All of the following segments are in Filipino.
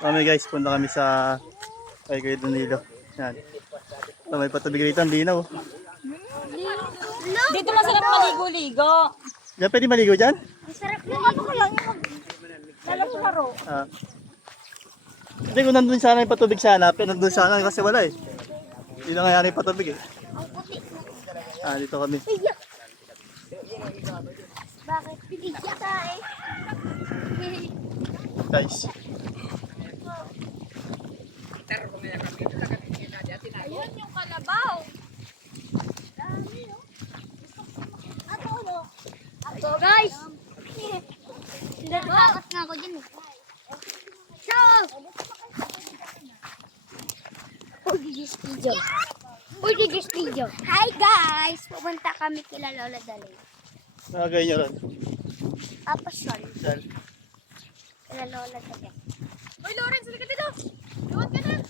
Kami guys, punta kami sa kay Kuya Danilo. Yan. So, may patubig rito, ang linaw. Dito masarap maligo-ligo. Diyan pwede maligo dyan? Ang sarap ng ano ko lang yung lalaro-laro. Ah. Hindi, kung nandun sana yung patubig sa hanapin, nandun sana kasi wala eh. Hindi na kaya yung patubig eh. Ang puti. Ah, dito kami. Bakit? Pinigya ka eh. Guys. Ayun yung kalabaw. Dami oh. Ato no? Ato guys. Natatakot nga ako dyan eh. So! Pugigis video. Hi guys! Pupunta kami kila Lola Dalay. Nagay nyo ron. Tapos Sol. Dahil. Kila Lola Dalay. Hoy, Lawrence, halika dito. Luwag ka na.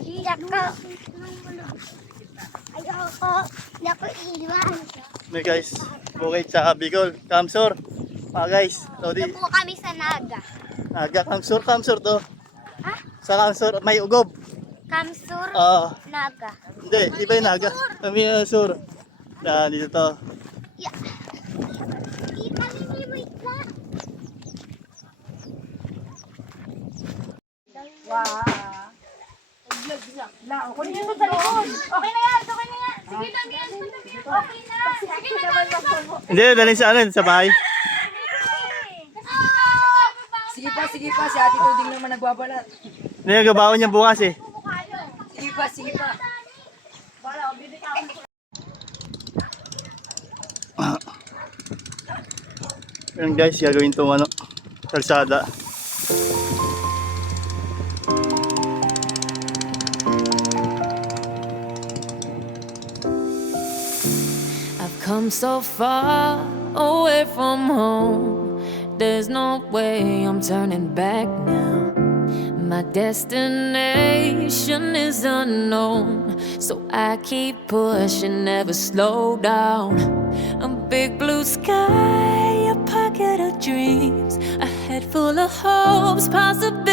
Hindi ako. Ayoko. Hindi ako iwan. May guys, bukid sa Bicol, Kamsur. Mga guys, Lodi. Ito po kami sa Naga. Naga, Kamsur to. Ha? Sa Kamsur, may ugob. Kamsur, Oo. Naga. Hindi, iba yung Naga. Kami yung Sur. Yan, dito to. Yeah. Kita nini, wait lang. Kunin niyo to sa likod. Okay na yan, okay na yan. Sige na, Mian. Okay na. Sige na, Mian. Hindi, dalhin sa ano, sa bahay. Sige pa, si Ate Tuding naman nagbabalat. Hindi, nagabawan niya bukas eh. Sige pa. Yan guys, gagawin itong ano, kalsada. I've come so far away from home. There's no way I'm turning back now. My destination is unknown, so I keep pushing, never slow down. A big blue sky, a pocket of dreams, a head full of hopes, possibilities.